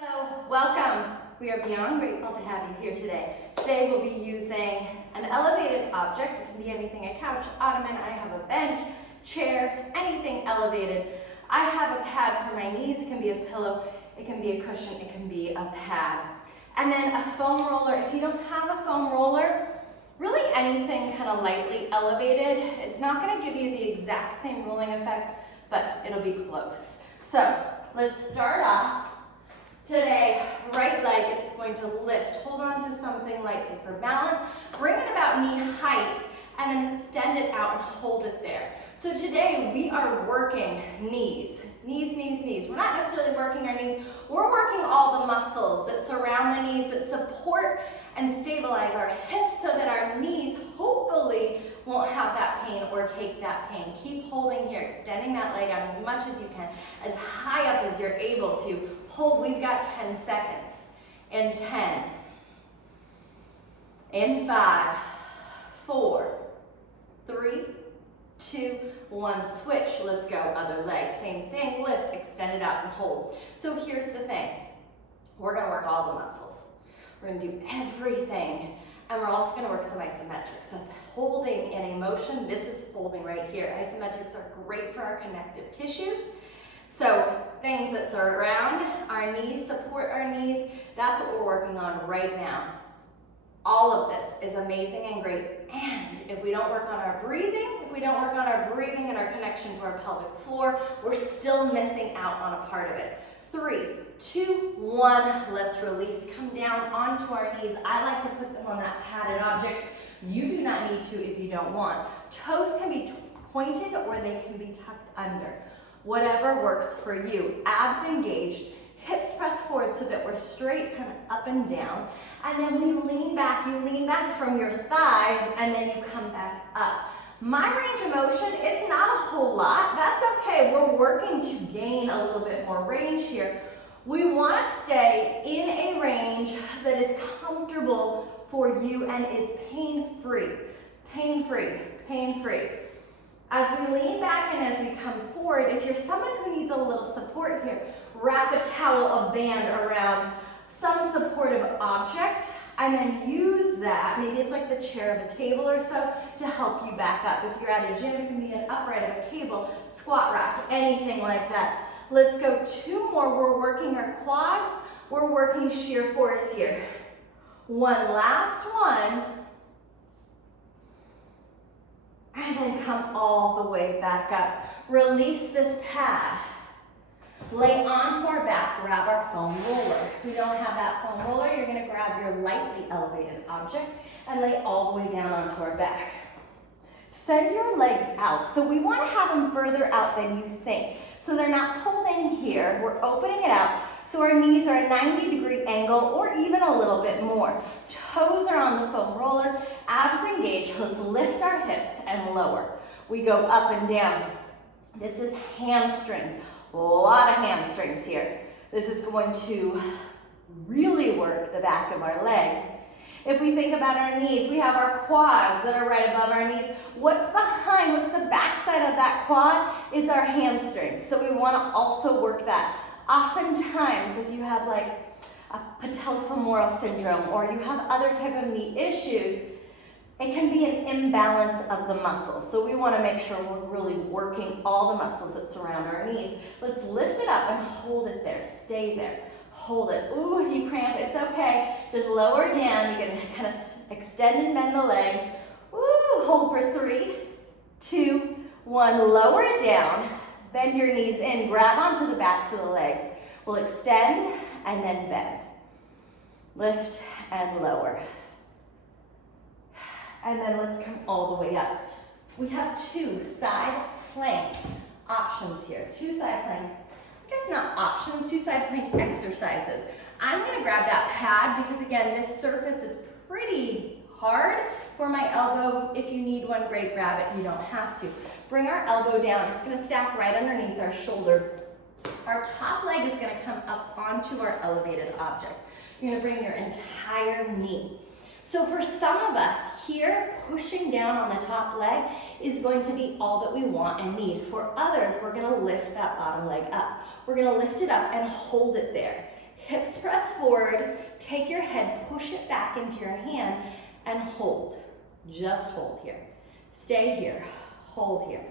Hello, welcome. We are beyond grateful to have you here today. Today we'll be using an elevated object. It can be anything, a couch, ottoman, I have a bench, chair, anything elevated. I have a pad for my knees. It can be a pillow, it can be a cushion, it can be a pad. And then a foam roller. If you don't have a foam roller, really anything kind of lightly elevated. It's not going to give you the exact same rolling effect, but it'll be close. So let's start off. Today, right leg, it's going to lift. Hold on to something lightly for balance. Bring it about knee height and then extend it out and hold it there. So today we are working knees. Knees, knees, knees. We're not necessarily working our knees. We're working all the muscles that surround the knees, that support and stabilize our hips so that our knees hopefully won't have that pain or take that pain. Keep holding here, extending that leg out as much as you can, as high up as you're able to. Hold, we've got 10 seconds. In 10, in 5, 4, 3, 2, 1, switch. Let's go, other leg. Same thing, lift, extend it out and hold. So here's the thing. We're gonna work all the muscles. We're gonna do everything. And we're also gonna work some isometrics. That's holding in a motion. This is holding right here. Isometrics are great for our connective tissues. So things that surround our knees, support our knees, that's what we're working on right now. All of this is amazing and great. And if we don't work on our breathing, and our connection to our pelvic floor, we're still missing out on a part of it. 3, 2, 1, let's release. Come down onto our knees. I like to put them on that padded object. You do not need to if you don't want. Toes can be pointed or they can be tucked under. Whatever works for you. Abs engaged, hips press forward so that we're straight, kind of up and down. And then we lean back. You lean back from your thighs and then you come back up. My range of motion, it's not a whole lot. That's okay. We're working to gain a little bit more range here. We want to stay in a range that is comfortable for you and is pain-free. Pain-free, pain-free. As we lean back and as we come forward, if you're someone who needs a little support here, wrap a towel, a band around some supportive object, and then use that, maybe it's like the chair of a table or so, to help you back up. If you're at a gym, it can be an upright of a cable, squat rack, anything like that. Let's go 2 more. We're working our quads. We're working sheer force here. One last one. And then come all the way back up. Release this pad. Lay onto our back, grab our foam roller. If you don't have that foam roller, you're gonna grab your lightly elevated object and lay all the way down onto our back. Send your legs out. So we wanna have them further out than you think. So they're not pulled in here, we're opening it out. So our knees are a 90-degree angle or even a little bit more. Toes are on the foam roller, abs engaged. Let's lift our hips and lower. We go up and down. This is hamstring. A lot of hamstrings here. This is going to really work the back of our legs. If we think about our knees, we have our quads that are right above our knees. What's behind, what's the back side of that quad? It's our hamstrings. So we want to also work that. Oftentimes, if you have like a patellofemoral syndrome or you have other type of knee issues, it can be an imbalance of the muscles. So we want to make sure we're really working all the muscles that surround our knees. Let's lift it up and hold it there. Stay there. Hold it. Ooh, if you cramp, it's okay. Just lower down. You can kind of extend and bend the legs. Ooh, hold for 3, 2, 1. Lower it down. Bend your knees in. Grab onto the backs of the legs. We'll extend and then bend. Lift and lower. And then let's come all the way up. We have 2 side plank options here. 2 side plank, I guess not options, 2 side plank exercises. I'm gonna grab that pad because again, this surface is pretty hard for my elbow. If you need one, great, grab it. You don't have to. Bring our elbow down. It's gonna stack right underneath our shoulder. Our top leg is gonna come up onto our elevated object. You're gonna bring your entire knee. So for some of us here, pushing down on the top leg is going to be all that we want and need. For others, we're gonna lift that bottom leg up. We're gonna lift it up and hold it there. Hips press forward, take your head, push it back into your hand, and hold. Just hold here. Stay here, hold here.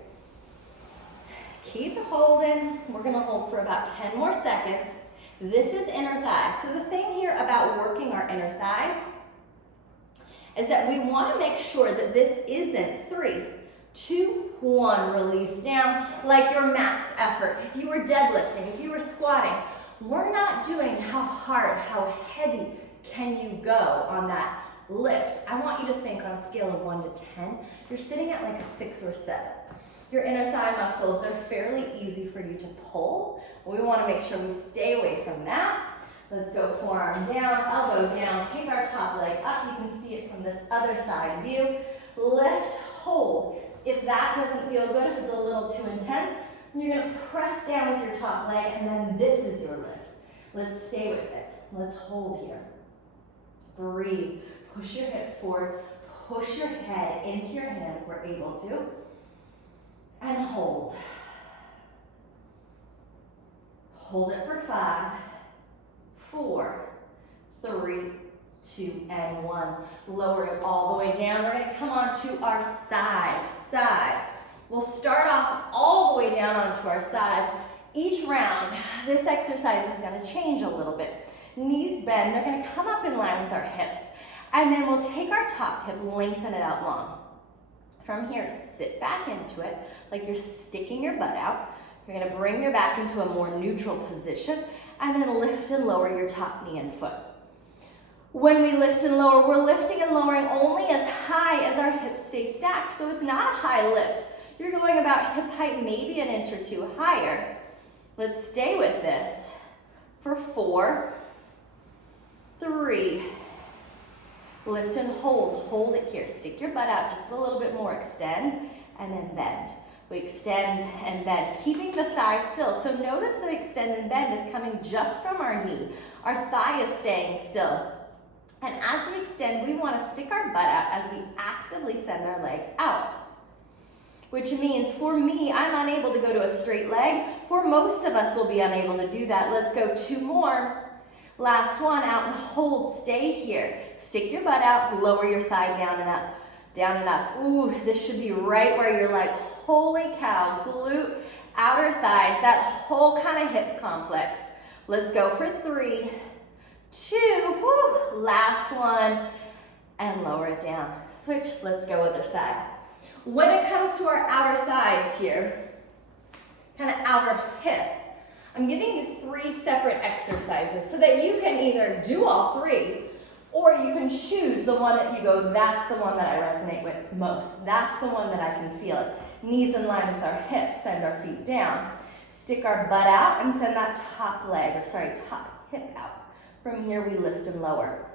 Keep holding. We're gonna hold for about 10 more seconds. This is inner thighs. So the thing here about working our inner thighs is that we wanna make sure that this isn't 3, 2, 1, release down, like your max effort. If you were deadlifting, if you were squatting, we're not doing how hard, how heavy can you go on that lift. I want you to think on a scale of 1 to 10, you're sitting at like a 6 or 7. Your inner thigh muscles, they're fairly easy for you to pull. We want to make sure we stay away from that. Let's go forearm down, elbow down, take our top leg up. You can see it from this other side view. Lift, hold. If that doesn't feel good, if it's a little too intense, you're going to press down with your top leg, and then this is your lift. Let's stay with it. Let's hold here. Breathe. Push your hips forward. Push your head into your hand if we're able to. And hold. Hold it for 5, 4, 3, 2, and 1. Lower it all the way down. We're going to come onto our side. We'll start off all the way down onto our side. Each round, this exercise is going to change a little bit. Knees bend. They're going to come up in line with our hips. And then we'll take our top hip, lengthen it out long. From here, sit back into it like you're sticking your butt out. You're going to bring your back into a more neutral position and then lift and lower your top knee and foot. When we lift and lower, we're lifting and lowering only as high as our hips stay stacked. So it's not a high lift. You're going about hip height, maybe an inch or 2 higher. Let's stay with this for 4, 3, lift and hold it here. Stick your butt out just a little bit more, extend, and then bend. We extend and bend, keeping the thigh still. So notice the extend and bend is coming just from our knee. Our thigh is staying still. And as we extend, we want to stick our butt out as we actively send our leg out. Which means for me, I'm unable to go to a straight leg. For most of us, we'll be unable to do that. Let's go 2 more. Last one, out and hold, stay here. Stick your butt out, lower your thigh down and up, down and up. Ooh, this should be right where you're like, holy cow, glute, outer thighs, that whole kind of hip complex. Let's go for 3, 2, woo, last one, and lower it down. Switch, let's go other side. When it comes to our outer thighs here, kind of outer hip, I'm giving you 3 separate exercises so that you can either do all 3 or you can choose the one that you go, that's the one that I resonate with most. That's the one that I can feel it. Knees in line with our hips, send our feet down. Stick our butt out and send that top hip out. From here we lift and lower.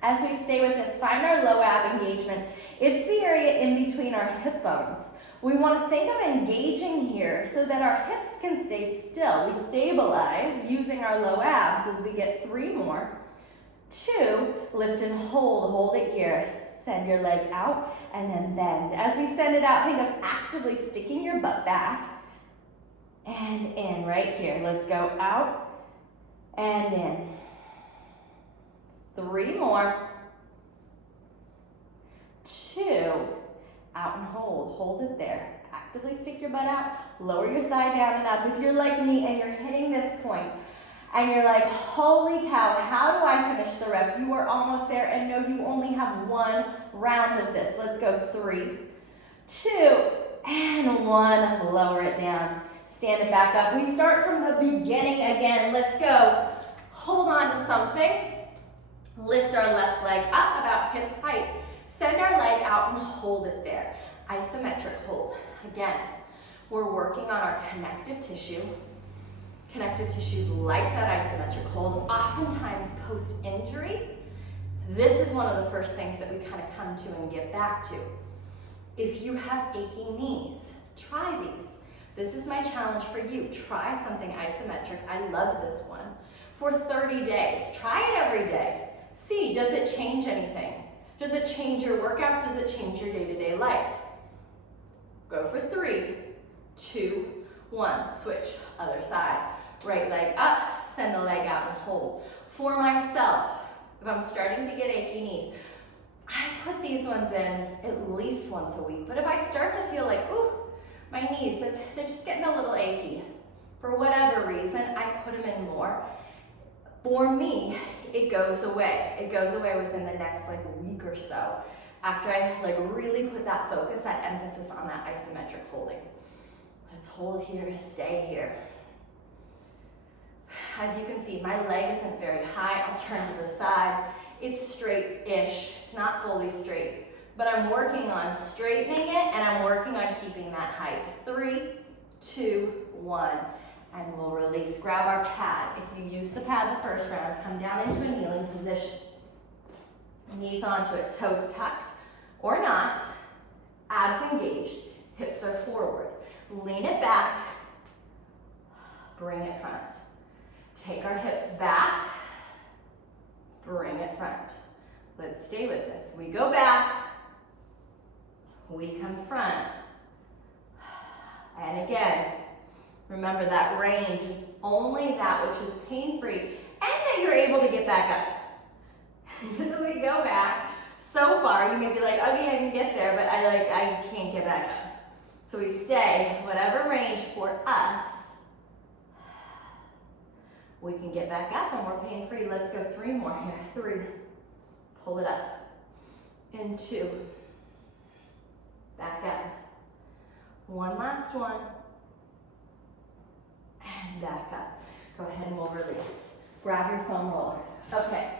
As we stay with this, find our low ab engagement. It's the area in between our hip bones. We want to think of engaging here so that our hips can stay still. We stabilize using our low abs as we get 3 more. 2, lift and hold it here. Send your leg out and then bend. As we send it out, think of actively sticking your butt back and in right here. Let's go out and in. 3 more. 2, out and hold it there. Actively stick your butt out, lower your thigh down and up. If you're like me and you're hitting this point and you're like, holy cow, how do I finish the reps? You are almost there and no, you only have 1 round of this. Let's go 3, 2, and 1. Lower it down. Stand it back up. We start from the beginning again. Let's go. Hold on to something. Lift our left leg up about hip height. Send our leg out and hold it there. Isometric hold. Again, we're working on our connective tissue. Connective tissues like that isometric hold. Oftentimes post-injury, this is one of the first things that we kind of come to and get back to. If you have aching knees, try these. This is my challenge for you. Try something isometric. I love this one. For 30 days. Try it every day. See, does it change anything? Does it change your workouts? Does it change your day-to-day life? Go for 3, 2, 1. Switch, other side. Right leg up, send the leg out and hold. For myself, if I'm starting to get achy knees, I put these ones in at least once a week. But if I start to feel like, ooh, my knees, they're just getting a little achy, for whatever reason, I put them in more. For me, it goes away. It goes away within the next like week or so, after I like really put that focus, that emphasis on that isometric holding. Let's hold here, stay here. As you can see, my leg isn't very high. I'll turn to the side. It's straight-ish. It's not fully straight, but I'm working on straightening it, and I'm working on keeping that height. 3, 2, 1, and we'll release. Grab our pad. If you use the pad the first round, come down into a kneeling position. Knees onto it, toes tucked or not, abs engaged, hips are forward. Lean it back, bring it front. Take our hips back, bring it front. Let's stay with this. We go back, we come front. And again, remember that range is only that which is pain-free and that you're able to get back up. Because when we go back so far, you may be like, okay, I can get there, but I can't get back up. So we stay, whatever range for us, we can get back up and we're pain-free. Let's go 3 more here. 3, pull it up, and 2, back up. 1 last one, and back up. Go ahead and we'll release. Grab your foam roller. Okay,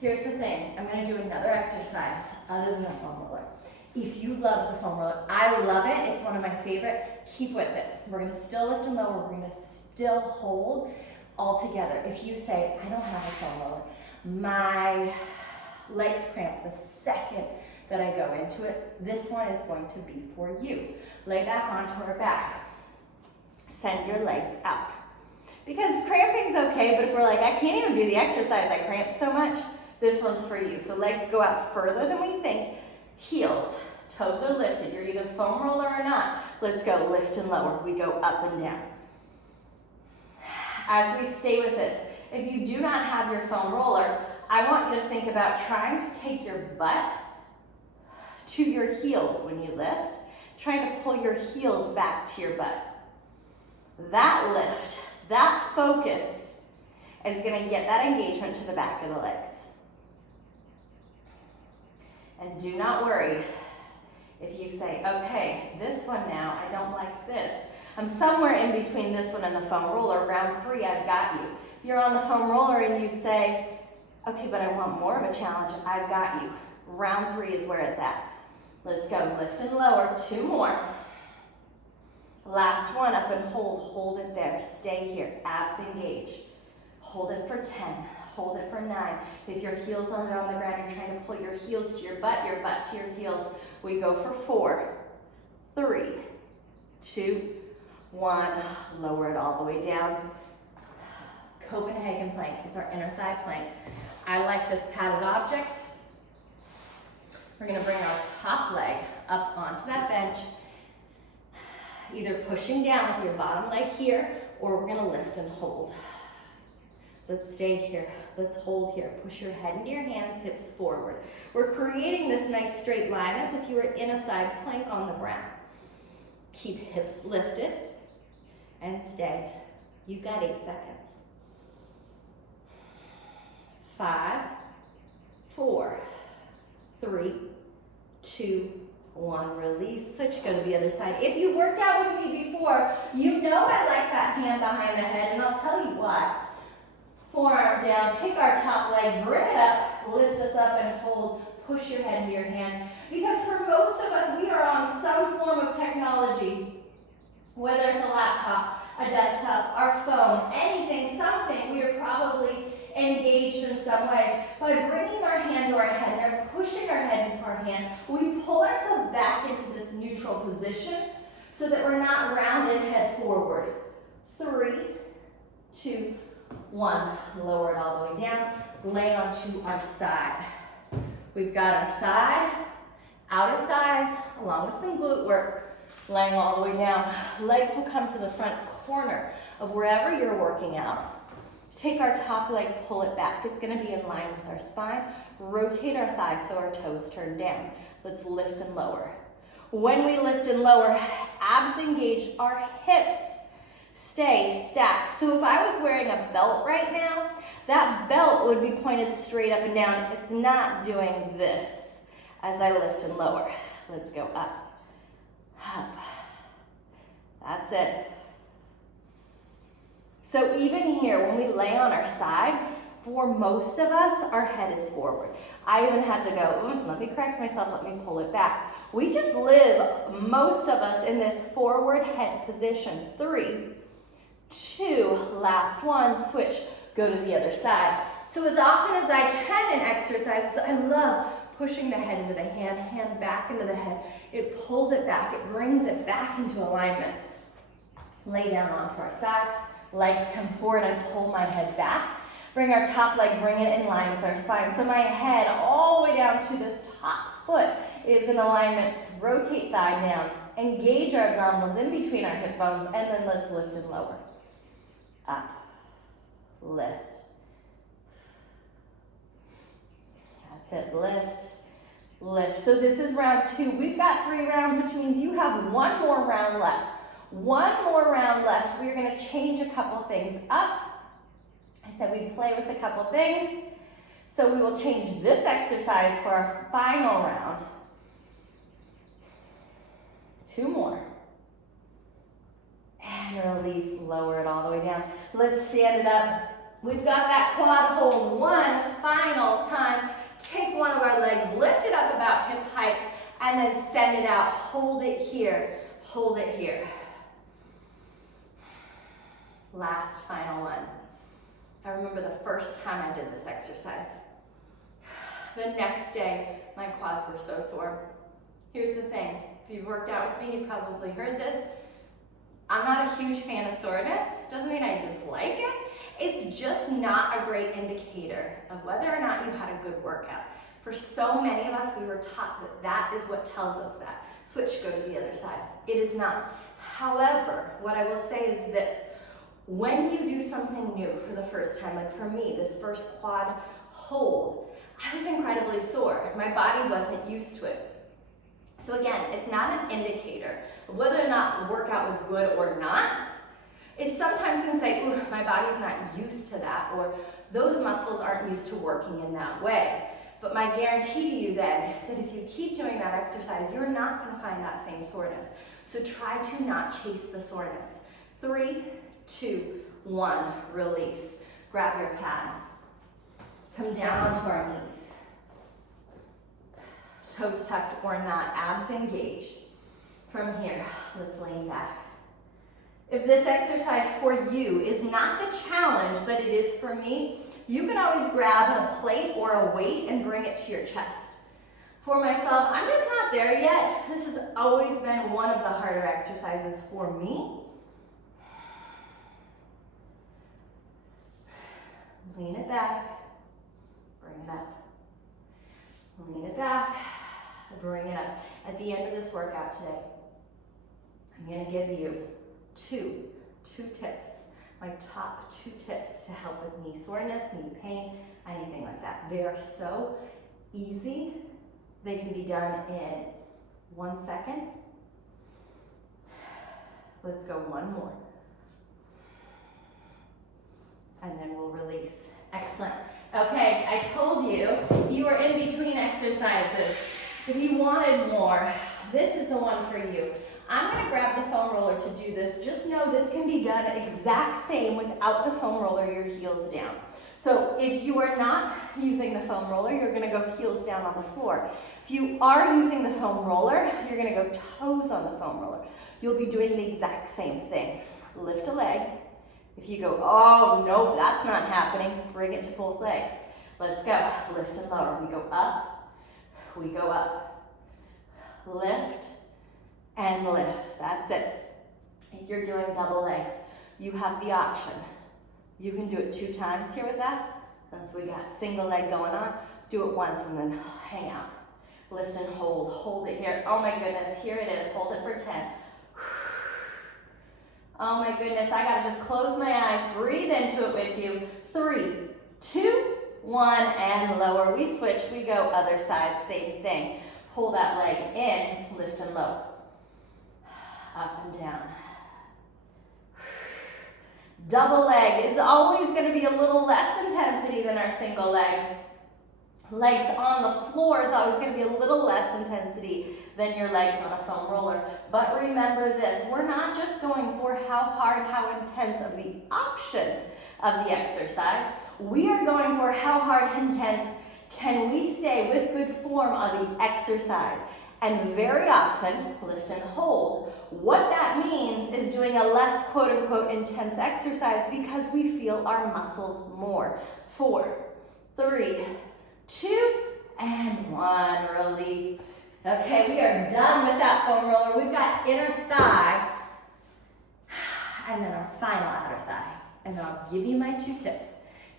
here's the thing. I'm gonna do another exercise other than the foam roller. If you love the foam roller, I love it. It's one of my favorite. Keep with it. We're gonna still lift and lower. We're gonna still hold all together. If you say, I don't have a foam roller, my legs cramp the second that I go into it, this one is going to be for you. Lay back onto our back. Send your legs out. Because cramping's okay, but if we're like, I can't even do the exercise, I cramp so much, this one's for you. So legs go out further than we think. Heels, toes are lifted. You're either foam roller or not. Let's go lift and lower. We go up and down. As we stay with this, if you do not have your foam roller, I want you to think about trying to take your butt to your heels when you lift, trying to pull your heels back to your butt. That lift, that focus is going to get that engagement to the back of the legs. And do not worry if you say, okay, this one now, I don't like this. I'm somewhere in between this one and the foam roller. Round 3, I've got you. If you're on the foam roller and you say, okay, but I want more of a challenge, I've got you. Round 3 is where it's at. Let's go, lift and lower, 2 more. Last one, up and hold it there. Stay here, abs engaged. Hold it for 10, hold it for 9. If your heels are on the ground, you're trying to pull your heels to your butt to your heels. We go for 4, 3, 2, 1. Lower it all the way down. Copenhagen plank, it's our inner thigh plank. I like this padded object. We're gonna bring our top leg up onto that bench, either pushing down with your bottom leg here, or we're gonna lift and hold. Let's stay here, let's hold here. Push your head into your hands, hips forward. We're creating this nice straight line as if you were in a side plank on the ground. Keep hips lifted and stay. You've got 8 seconds. 5, 4, 3, 2, 1. Release, switch, go to the other side. If you worked out with me before, you know I like that hand behind the head, and I'll tell you why. Forearm down, take our top leg, bring it up, lift us up and hold, push your head into your hand. Because for most of us, we are on some form of technology, whether it's a laptop, a desktop, our phone, anything, something, we are probably engaged in some way. By bringing our hand to our head and pushing our head into our hand, we pull ourselves back into this neutral position so that we're not rounded head forward. 3, 2, 1. Lower it all the way down. Lay onto our side. We've got our side, outer thighs, along with some glute work, laying all the way down. Legs will come to the front corner of wherever you're working out. Take our top leg, pull it back. It's gonna be in line with our spine. Rotate our thighs so our toes turn down. Let's lift and lower. When we lift and lower, abs engage, our hips stay stacked. So if I was wearing a belt right now, that belt would be pointed straight up and down. It's not doing this as I lift and lower. Let's go up, up. That's it. So even here, when we lay on our side, for most of us, our head is forward. I even had to go, let me correct myself, let me pull it back. We just live, most of us, in this forward head position. 3, 2, last one, switch, go to the other side. So as often as I can in exercises, I love pushing the head into the hand, hand back into the head. It pulls it back, it brings it back into alignment. Lay down onto our side, legs come forward, and pull my head back. Bring our top leg, bring it in line with our spine. So my head all the way down to this top foot is in alignment. Rotate thigh down. Engage our abdominals in between our hip bones, and then let's lift and lower. Up, lift. That's it, lift, lift. So this is round 2. We've got 3 rounds, which means you have 1 more round left. 1 more round left. We're gonna change a couple things up. I said we'd play with a couple things. So we will change this exercise for our final round. 2 more. And release, lower it all the way down. Let's stand it up. We've got that quad hold one final time. Take one of our legs, lift it up about hip height, and then send it out. Hold it here, hold it here. Last final one. I remember the first time I did this exercise. The next day, my quads were so sore. Here's the thing, if you've worked out with me, you probably heard this. I'm not a huge fan of soreness. Doesn't mean I dislike it. It's just not a great indicator of whether or not you had a good workout. For so many of us, we were taught that that is what tells us that. Switch, go to the other side. It is not. However, what I will say is this. When you do something new for the first time, like for me, this first quad hold, I was incredibly sore. My body wasn't used to it. So again, it's not an indicator of whether or not the workout was good or not. It sometimes can say, ooh, my body's not used to that, or those muscles aren't used to working in that way. But my guarantee to you then is that if you keep doing that exercise, you're not going to find that same soreness. So try to not chase the soreness. 3, 2, 1, release. Grab your pad. Come down onto our knees. Toes tucked or not, abs engaged. From here, let's lean back. If this exercise for you is not the challenge that it is for me, you can always grab a plate or a weight and bring it to your chest. For myself, I'm just not there yet. This has always been one of the harder exercises for me. Lean it back, bring it up. Lean it back, bring it up. At the end of this workout today, I'm gonna give you two tips. My top 2 tips to help with knee soreness, knee pain, anything like that. They are so easy. They can be done in 1 second. Let's go 1 more. And then we'll release. Excellent. Okay, I told you, you were in between exercises. If you wanted more, this is the one for you. I'm gonna grab the foam roller to do this. Just know this can be done exact same without the foam roller, your heels down. So if you are not using the foam roller, you're gonna go heels down on the floor. If you are using the foam roller, you're gonna go toes on the foam roller. You'll be doing the exact same thing. Lift a leg. If you go, oh, no, that's not happening, bring it to both legs. Let's go. Lift and lower. We go up. We go up. Lift and lift. That's it. If you're doing double legs, you have the option. You can do it 2 times here with us. Since we got single leg going on, do it once and then hang out. Lift and hold. Hold it here. Oh my goodness, here it is. Hold it for 10. Oh my goodness, I gotta just close my eyes, breathe into it with you. 3, 2, 1, and lower. We switch, we go other side, same thing. Pull that leg in, lift and low. Up and down. Double leg is always going to be a little less intensity than our single leg. Legs on the floor is always going to be a little less intensity than your legs on a foam roller. But remember this, we're not just going for how hard, how intense of the option of the exercise. We are going for how hard, intense can we stay with good form on the exercise. And very often, lift and hold. What that means is doing a less quote-unquote intense exercise because we feel our muscles more. 4, 3, 2, and 1. Release. Okay, we are done with that foam roller. We've got inner thigh, and then our final outer thigh. And then I'll give you my 2 tips.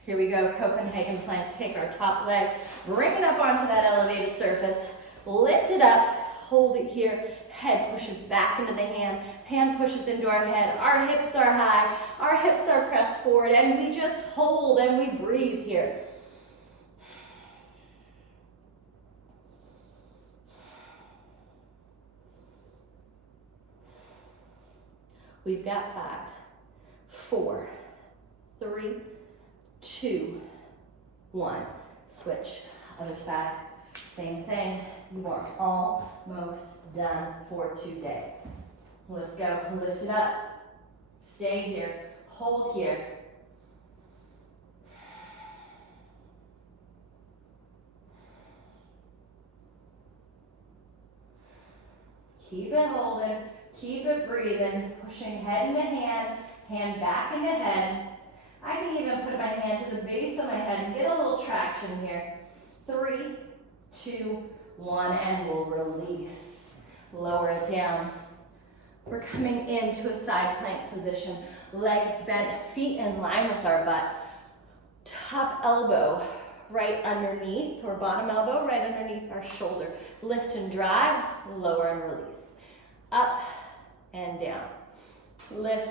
Here we go, Copenhagen plank. Take our top leg, bring it up onto that elevated surface. Lift it up, hold it here, head pushes back into the hand pushes into our head, our hips are high, our hips are pressed forward, and we just hold and we breathe here. We've got 5, 4, 3, 2, 1. Switch, other side. Same thing, you are almost done for today. Let's go, lift it up, stay here, hold here. Keep it holding, keep it breathing, pushing head into hand, hand back into head. I can even put my hand to the base of my head and get a little traction here. 3, 2, 1, and we'll release. Lower it down. We're coming into a side plank position. Legs bent, feet in line with our butt. Top elbow right underneath, or bottom elbow right underneath our shoulder. Lift and drive, lower and release. Up and down. Lift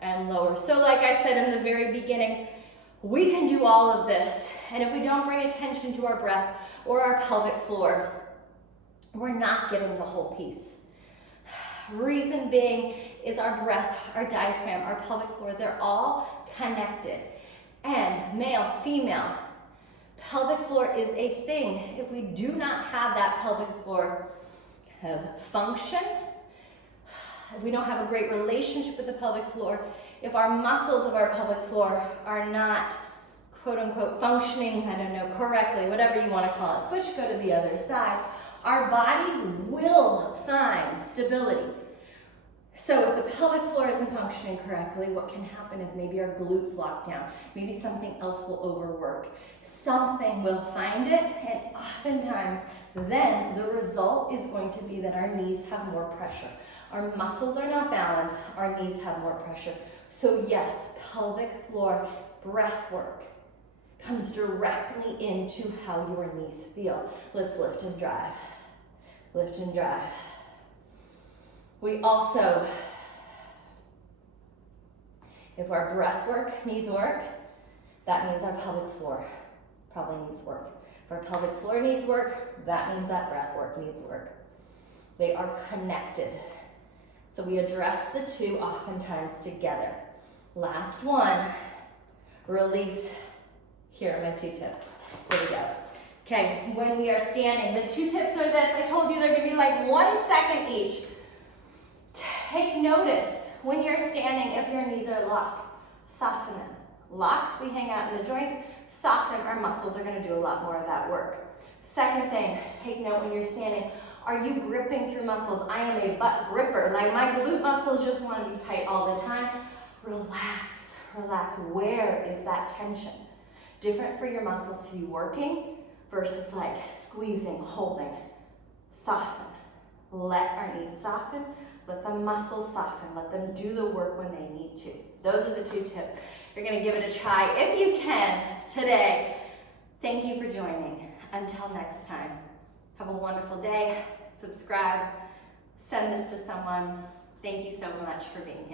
and lower. So like I said in the very beginning, we can do all of this, and if we don't bring attention to our breath or our pelvic floor, we're not getting the whole piece. Reason being is our breath, our diaphragm, our pelvic floor, they're all connected. And male, female, pelvic floor is a thing. If we do not have that pelvic floor have function, if we don't have a great relationship with the pelvic floor, if our muscles of our pelvic floor are not quote unquote functioning, I don't know, correctly, whatever you want to call it, switch, go to the other side, our body will find stability. So if the pelvic floor isn't functioning correctly, what can happen is maybe our glutes lock down, maybe something else will overwork, something will find it, and oftentimes then the result is going to be that our knees have more pressure. Our muscles are not balanced, our knees have more pressure. So yes, pelvic floor breath work comes directly into how your knees feel. Let's lift and drive. Lift and drive. We also, if our breath work needs work, that means our pelvic floor probably needs work. If our pelvic floor needs work, that means that breath work needs work. They are connected. So we address the two oftentimes together. Last one, release. Here are my 2 tips. Here we go. Okay, when we are standing, the 2 tips are this. I told you they're gonna be like 1 second each. Take notice when you're standing if your knees are locked. Soften them. Locked, we hang out in the joint. Soften, our muscles are gonna do a lot more of that work. Second thing, take note when you're standing. Are you gripping through muscles? I am a butt gripper. Like my glute muscles just want to be tight all the time. Relax, relax. Where is that tension? Different for your muscles to be working versus like squeezing, holding. Soften. Let our knees soften. Let the muscles soften. Let them do the work when they need to. Those are the 2 tips. You're going to give it a try if you can today. Thank you for joining. Until next time. Have a wonderful day. Subscribe. Send this to someone. Thank you so much for being here.